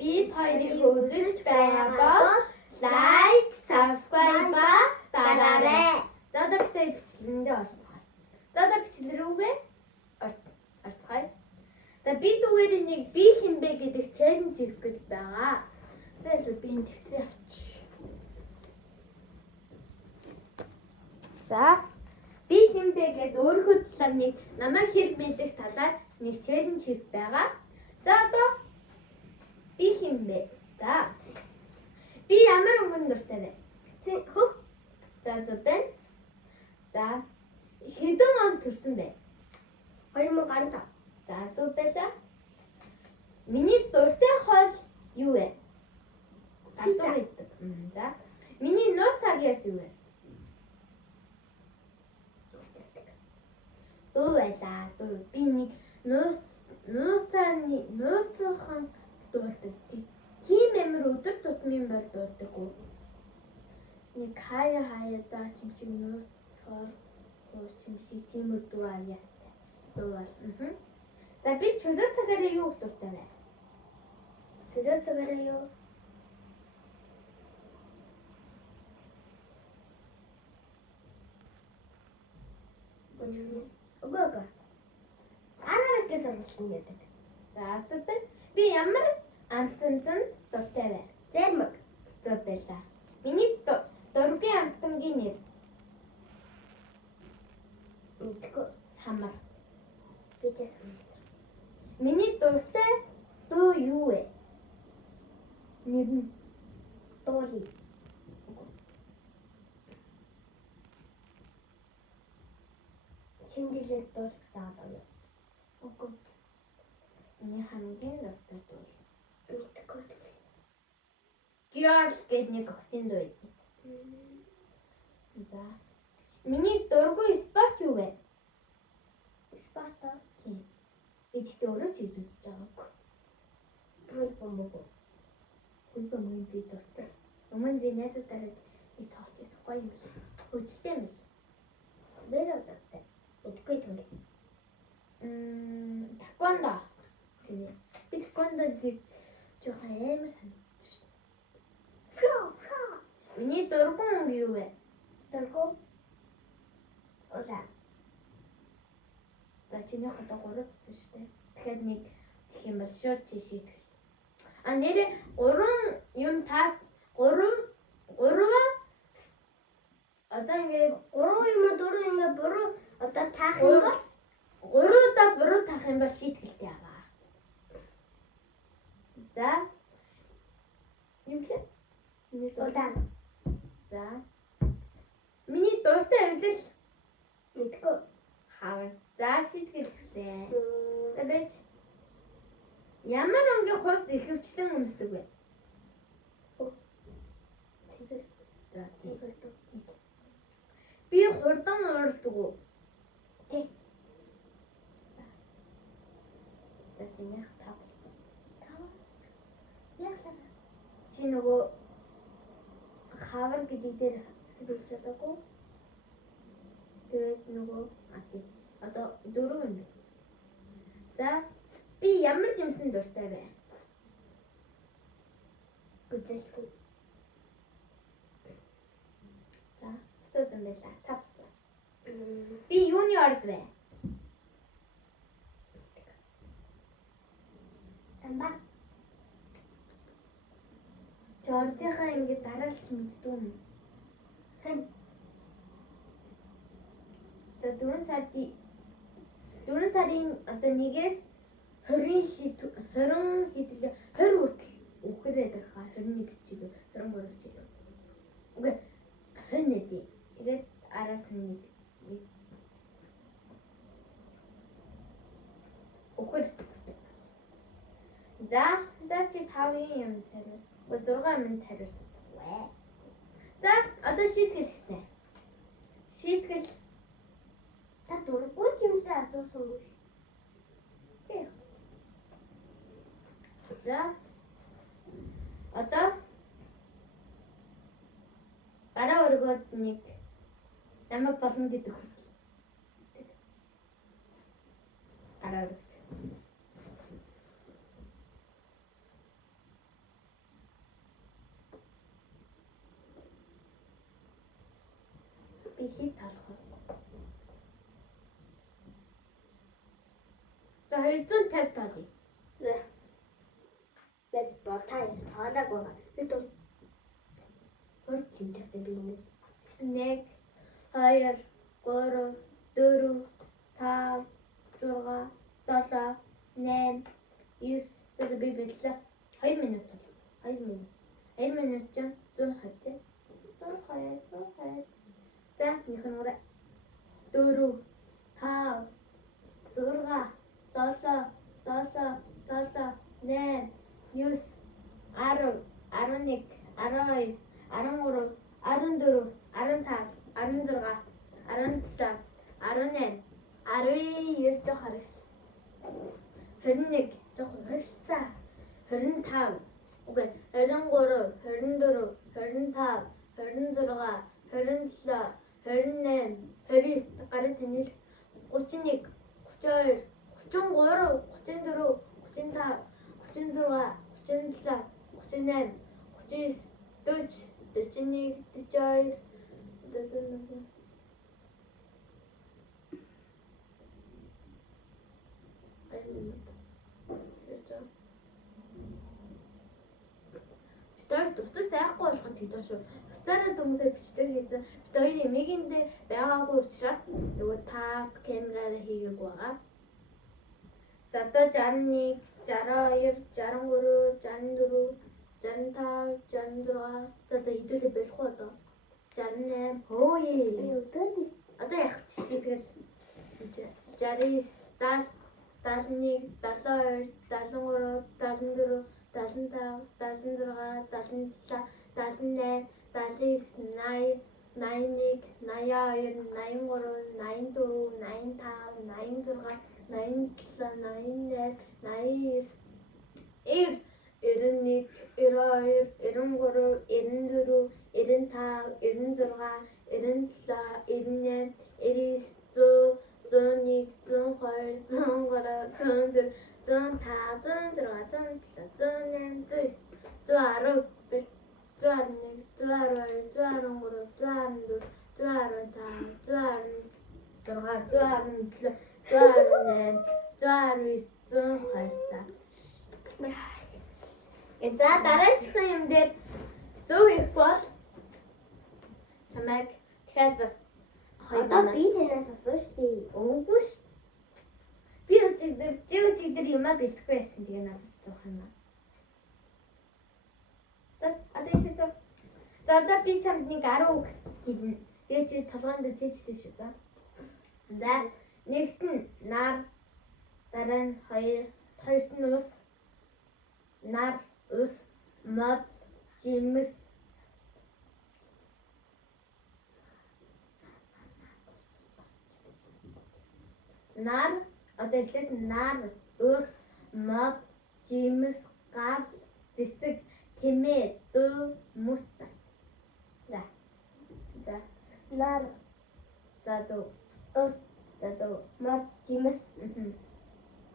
Бид хоёрыг үзэж байгаа бол лайк, subscribe дараарай. За одоо бид бичлэгэндээ орцгоё. За одоо бичлэг рүүгээ орцгоё. За би зүгээр нэг би хэмбэ гэдэг челленж хийх гэж байгаа. Тэгэхээр би энэ дэвтрээ авч. За би хэмбэ гэдэг өөрийнхөө талаар нэг намайг хэрэг мэдэх талаар нэг челленж хийх байгаа. За одоо би хэмбэ. За би ямар өнгөнд дуртай вэ? Хөх. За зөбэн. За хэдэн он төрсөн бэ? 2015. За зөбэлээ. Миний дуртай хоол юу вэ? Галдуу гэдэг. За миний нууц цагаас юу вэ? Дуу байлаа. Дуу. Би нэг нууцхан дуулдаг. Тийм амар өдөр тутмын бол дуулдаггүй. Нэг хаяа даа чимчиг нууцаар чимшиг тиймэр дуу авьяастай. Дуу бол. За би чөлөө цагаараа юу дуртай вэ? Чөлөө цагаараа юу? Өгөө. Анаа гэж сонсон гэдэг. За зөвхөн би ямар амтанд дуртай вэ? Зэрмэг. Зөвхөн. Миний дургийн амтангийн нэр Самар. Би ч Самар. Миний дуртай дуу юу вэ? Нэр нь Дуули. Шинжилгээ дуусах таадаг. Үгүй. Миний хамгийн дуртай дуу. Мэдгүй. Girl гэдэг нэг охтын дуу байдаг. За. Миний дургүй спорт юу вэ? Спорт. Тийм. Би тэгтээ өөрөө ч хийж үзэж байгаагүй. Хөлбөмбөг. Хөлбөмбөгийн би дуртай. Өмнө би найзуудаараа би тоглож байсан гоё юм. Хөжилтэй юм. Бэлээ дуртай. Мэдгүй тул. Таквондо. Тийм. Би таквондод жоохон амар санагдчих шээ. Миний дургуун өнгө юу вэ? Дургуун. Улаан. За чиний хотоо 3 гэсэн шүү дээ. Тэгэхээр нэг гэх юм бол шууд чи шийтгэл. А нэрээ 3 юм та 3 одоо ингээд 3 юм 4 ингээд буруу одоо таах юм бол 3 удаа буруу таах юм бол шийтгэлтэй байгаа. За. Юм лээ. Миний улаан. За. Миний дуртай эвлэл Мэдгүй. хавар. За шийтгэлтэй. Тэбэж. Ямар өнгийн хувьд ихэвчлэн өмсдөг вэ? Цэвэр. За тийм. Цэвэр. Би хурдан уурладаг уу? Тий. За чинийх тав болсон. Яахлаа. Чи нөгөө хавар гэдэг дээр хэлж чадаагүй. Тэгээд нөгөө тий. Одоо 4 юм. За би ямар жимсэн дуртай вэ? Гүзэлгүй. За сууд юм байла. Тав. Би юуны орд вэ? Амба. Жоржийнхаа ингэ дараалж мэддэг юм. Хэн. За 4 сарын одоо 1-ээс 20 хүртэл үхрээд байгаа. 21 чиг 23 чиг. Үгүй 20 тэгээд араас нь үхэр. За чи 5 юм тариа. Үгүй 6 юм тариа. За одоо шийтгэл хэлнэ. Шийтгэл Та дургүй юмсаа асуусан үү? тий. За одоо гараа өргөөд нэг намайг болно гэдэг хүч. Гараа өргөж. 250 тоолъё. За. Бид ботаа тоолог байгаа. Бид хурд хэмжээтэй би ингэ. 1 2 3 4 5 6 7 8 9 за би бидлээ. 2 минут. 2 минут. 2 минут чинь 120. 120. За нөхөн ураа. 4 5 6 7 7 7 8 9 10 11 12 13 14 15 16 17 18 19 жоох харагч 21 жоох харагчтай 25 үгүй 23 24 25 26 27 28 29 гарын тэнэл 31 32 33 34 35 36 37 38 39 40 41 42 Битээр тусдаа сайхгүй болоход хийж байгаа шүү. Буцаараа хүмүүсээ бичдэг хийсэн. Бид хоёрын эмээгэндээ байгаагүй учраас нөгөө таг камераараа хийгээгүй байгаа. За одоо 61, 62, 63, 64, 65, 66. За хэдүүлээ болох уу одоо? 68. Хөөе. Одоо яг тэгэл 69, 70, 71, 72, 73, 74, 75, 76, 77, 78, 79, 80, 81, 82, 83, 84, 85, 96, 97, 98, 99, 90, 91, 92, 93, 94, 95, 96, 97, 98, 99, 100, 101, 102, 103, 104, 105, 106, 107, 108, 110, 111, 112, 113, 114, 115, 116, 117, 118, 119, 120. За дараагийн юм дээр зөв их бол чамайг дахиад бас Одоо би танаас асууж штий. Үгүй ш. Би өчигдөр юмаа бэлтгэхгүй байсан тэгээ надад асуух юм аа. За одоо чи зөв. За одоо би чамд нэг 10 үг хэлнэ. Тэгээ чи толгойн дээр чийжлээ шүү за. За нэгт нь нар, дараа нь хоёрт нь ус, нар, ус, мод, жимс. Нар одоо эхлээд нар, ус, мод, жимс, гал, цэцэг, тэмээ, дуу, мус. За. За. Нар, За дуу, ус, за дуу, мод, жимс,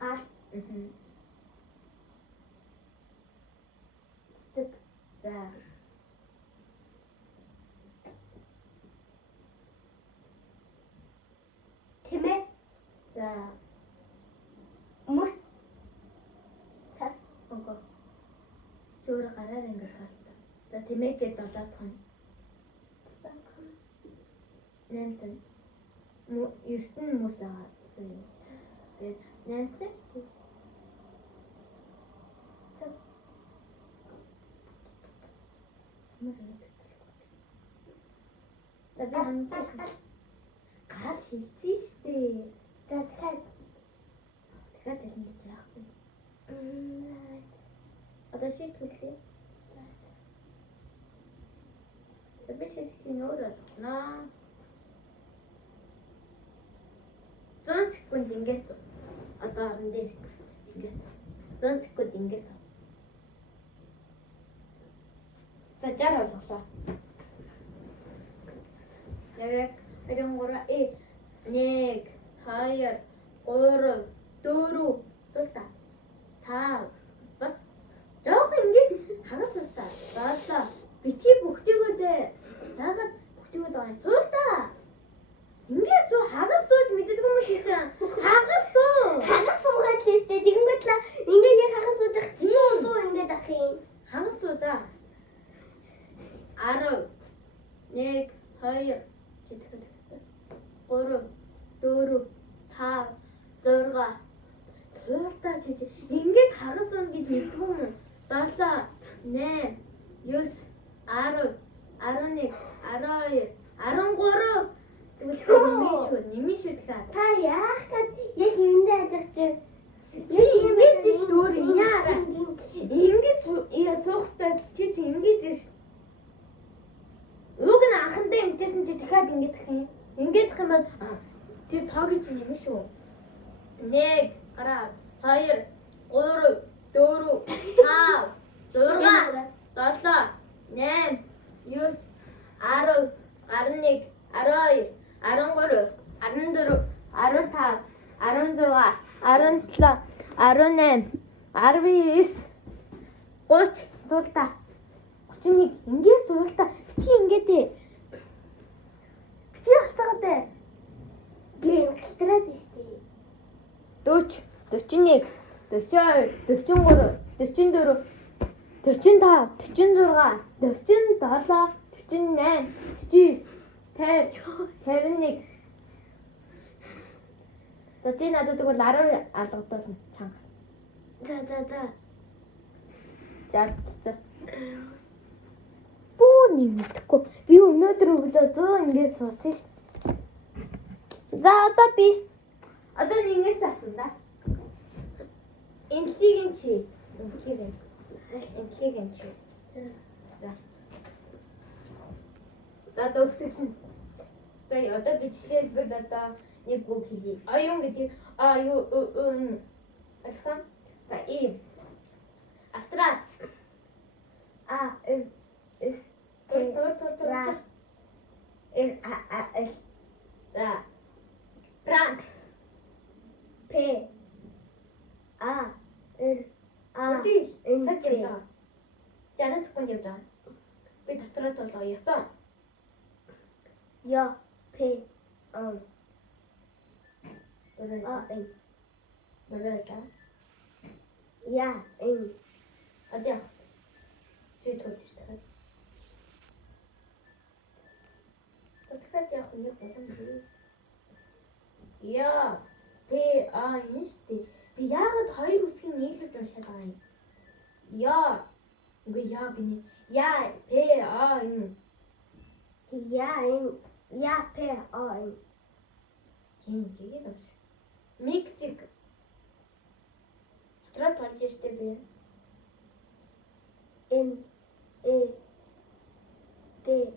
гал, цэцэг, за. тэмээ, За. мус, цас, Ого. Зөөр гараар ингэ таалта. За тэмээгээ 7 дахь нь. 8 тань. 9 нь мус аа. Тэгээд 8 дахь нь цас, За би хамтаа гал хэлсэн штэ. за дахиад Дахиад хэлнэ гэж яахгүй. Одоо шийдвэрлэе. За би шийдвэрлэе өөр болгоно. 100 секунд ингэж суу. Одоо орон дээр ингэж суу. 100 секунд ингэж суу. За 60 болголоо. Яг 23 1 2 3 4 суулта. 5 бас жоох ингэж хагас суулта. 7 битгий бүгтийгөөдөө яагаад бүгтийгөөд байгаа юм суулта. Ингээд суу хагас сууж мэддэг юм чи чам. Хагас суу. хагас суугаад л Уучлаа. Ингээд яг хагас уучих. Суу ингээд ах юм. Хагас уу за. 10 1 2 чи дахиад гэсэн. 3 4 5 6 сууртаа чи ингээд хагас уун гэж мэдгүй юм. 7 8 9 10 11 12 13 тэгвэл нэмий шүү дахиад. Та яах гээд яг юмдээ ажиж чи. Чи ингээд тийш дөөр яараа. Ингээд суух хэрэгтэй чи ингээд тийш. Уг нь анхандаа ингэжсэн чи дахиад ингээд ах юм. Ингээд ах юм бол тэр тоогийн чи нэмээ шүү. 1 гараа 2 3 4 5 6 7 8 9 10 11 12 13 14 15 16 17 18 19 30 суултаа 31 ингээд суултаа битгий ингээд ээ битгий халтаагатай Гээ гэлтрээд штий. 40 41 42 43 44 45 46 47 48 49 50 51 Тэний надад бол 10 алгадуулна чанга. За. За. Бүү нэмэхгүй. Би өнөөдөр өглөө 100 ингээд суусан шүү дээ. За одоо би нэгээс асууна. Интеллигент чи. Интеллигент чи. За. За төгсгөл. Одоо би жишээлбэл одоо нэг үг хэлье. Оюун гэдэг алсан. За и. Астрал. Тур. За. Пранк. П. Үгүй. Цаг явж байгаа. 60 секунд явж байгаа. Би дотроо толгоо Япон. Я. П. Мөрөөдөө. Я. Одоо шийд төлж байгаа. Дахиад явах нэг боломжгүй. Я. П. Нистэй. Би яагаад хоёр үсгийг нийлүүлж уншаад байгаа юм? Я. Үгүй яа гинэ. Я. П. Я. П. Хингээд уншаа. Мексик. Дотроо толж штэ би. Н. Д.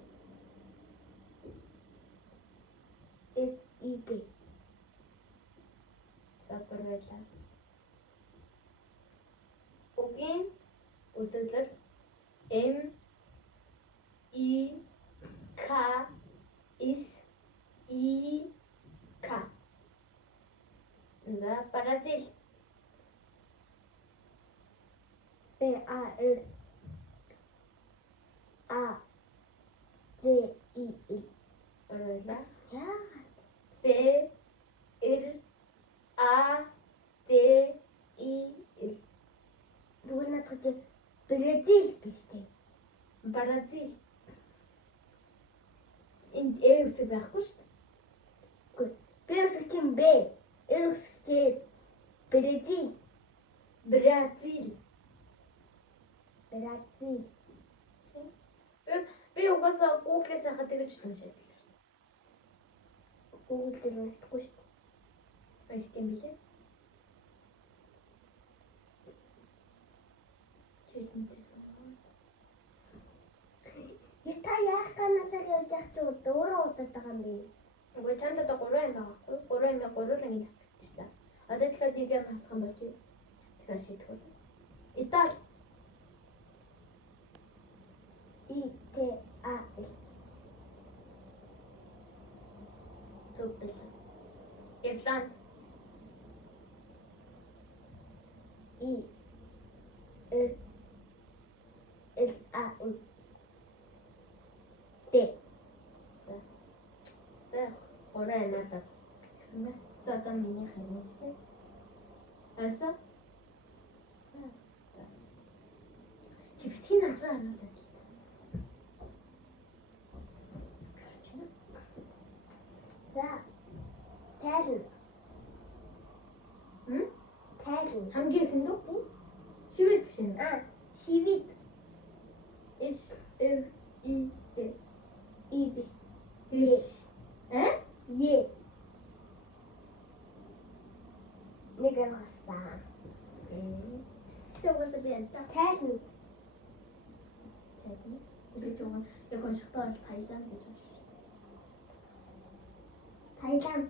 С. И. Г. Сапарвала. Үгийн үсэглэл М. И. К. С. И. К. За Бразил. Б. З. И. Бразил. Я. Б. Д. И. Тэгвэл надад Бразил гэжтэй. Бразил. Энд үсэг байхгүй шүү дээ. Б үсгийн Б. Үсгийн Бразил. Бразил. Би угаасаа Google-ээс хахад тэгж уншаад байлаа. Google дээр уншдаггүй шүү. Уншсан билээ. Та яах ганацаар явж явах чи өөрөө удаад байгаа юм бэ? Уг чамд одоо 3 юм байгаа хгүй. 3 юм гурлан ингэ хасчихлаа. Одоо тэгэхээр нэг юм хасах юм болж байна. Тэгэхээр шийдэх болно. Итали. Зөв. Ирланд. Орой надад. За одоо миний харин шүү дээ. Айсаа. Авраа анаатай. За. Тайлан. Хм? Тайлан. Хамгийн ихэнд үү? Шивэд биш юм. Шивид. Иш эв и д. И биш. Дэш. Е. Нэг юм хастаа. Тэгвэл би энэ Тайлан. тайван. Тэр чинь яг онцгой бол Таиланд гэж байна шүү дээ. Таиланд.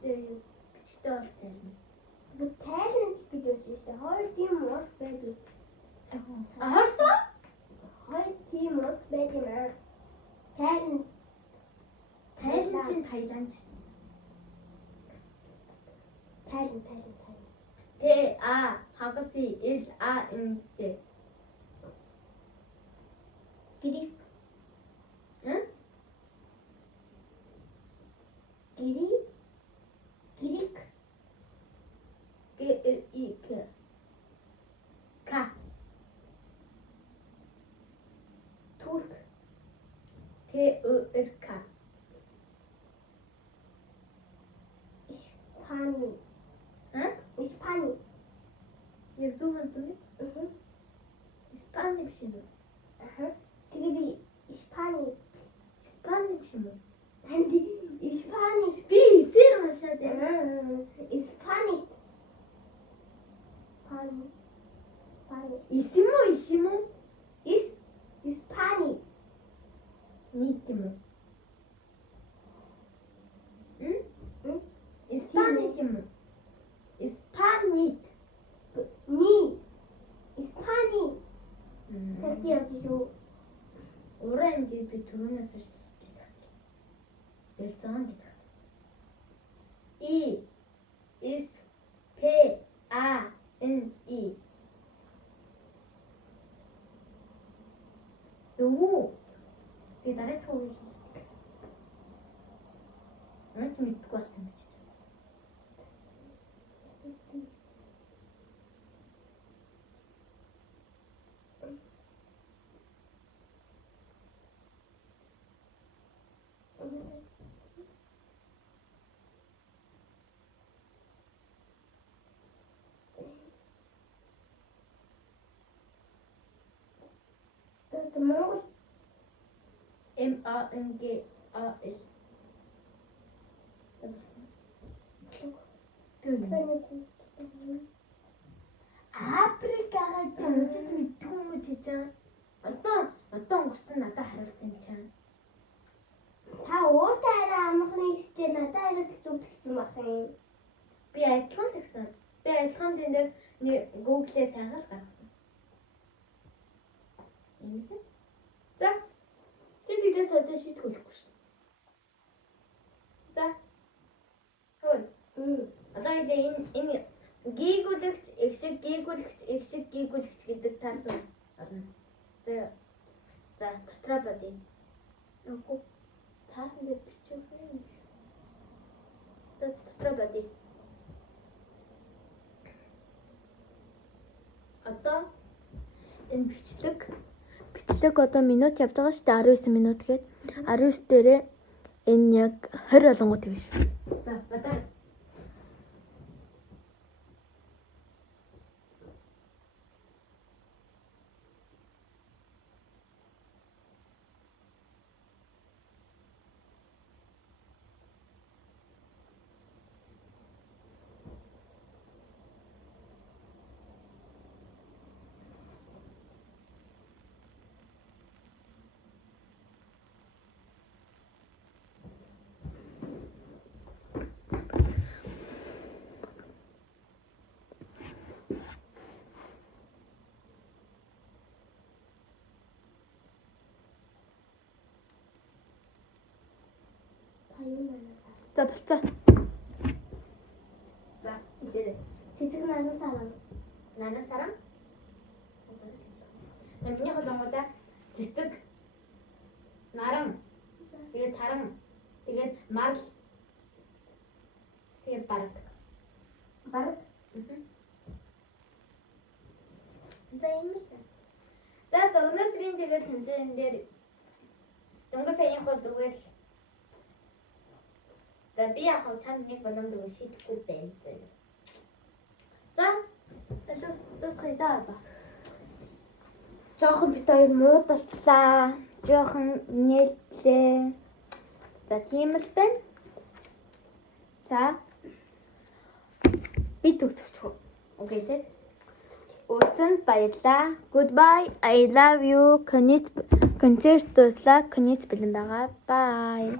Тэгээ бичгтээ бол Таиланд. Би Таиланд гэж үзсэн шүү дээ. Хоёр тийм уус байдаг. Харсан? Хоёр тийм уус байдаг наа. Таиланд. Таиланд Таиланд шүү дээ. Таиланд. Т А хагаси Л А Н Д. Гэрик. М? Гэрик. Г Р И К. К. Турк. Т Ö Р К. Испани. М? Испани. Яг зөв хэлсэн би. Испани биш юм уу? Тэгээ би Испани. Испани биш юм уу? Ханди Испани. Би эсээр уншаад байна. Испани. Испани. Исим үү, ишим үү? Испани. Нийт юм уу? М? М? Испани юм уу? Испанит. Ни. Испани. Тэгж явж шүү. Гурван ангид би түрүүнээс хойш гэдэг. Бэлцэн гэдэг. И С П А Н И. Зөв. Би дараа төвийг хэлээ. Маш мэдгүй болсон юм чи. Тэ Монгол. М А Н Г А Л. Африкагаа уншиж мэдгүй юм уу чи чам? Одоо онгорсон надад харуулсан юм чам. Та уутаараа амхны хичээл надад ирэх зүгтгсэн байх юм. Би адилхан тэгсэн. Би адилхан тэндээс Google-ээс хайгал гаргасан. Ингэсэн. За. Чи тэгээс одоо шийдэх хүлэхгүй шүү. За. Хөөе. Одоо энэ гийгүүлэгч, экшиг гийгүүлэгч гэдэг таасан болно. За дотроо бодъё. Үгүй. Таасан дээр бичих юм. Дотроо бодъё. Одоо энэ бичлэг одоо минут явж байгаа шүү дээ. 19 минут гээд 19 дээрээ энэ яг 20 болонгууд тэгш. За бодоо. За болцоо. За идэрэ. Цэцэг наран саран. Нана сарам. Миний холонгода цэцэг, наран, тэгээд саран, тэгээд марл, тэгээд бараг. Бараг. За юм шиг. тэгээд тэмцээн дээр дөнгөж саяны хол зүгээр л. За би яг чамд нэг боломж өгөх шийдэхгүй байна. За. Алуу дуусгая даа. Жохон бит хоёр муудалцлаа. Жохон нээлтлээ. За тийм л байна. За. Би төгсөхгүй. Окей лээ. Үзэнд баярлаа. Goodbye. I love you. Концерт дуслаа. Конец бэлэн байгаа. Bye.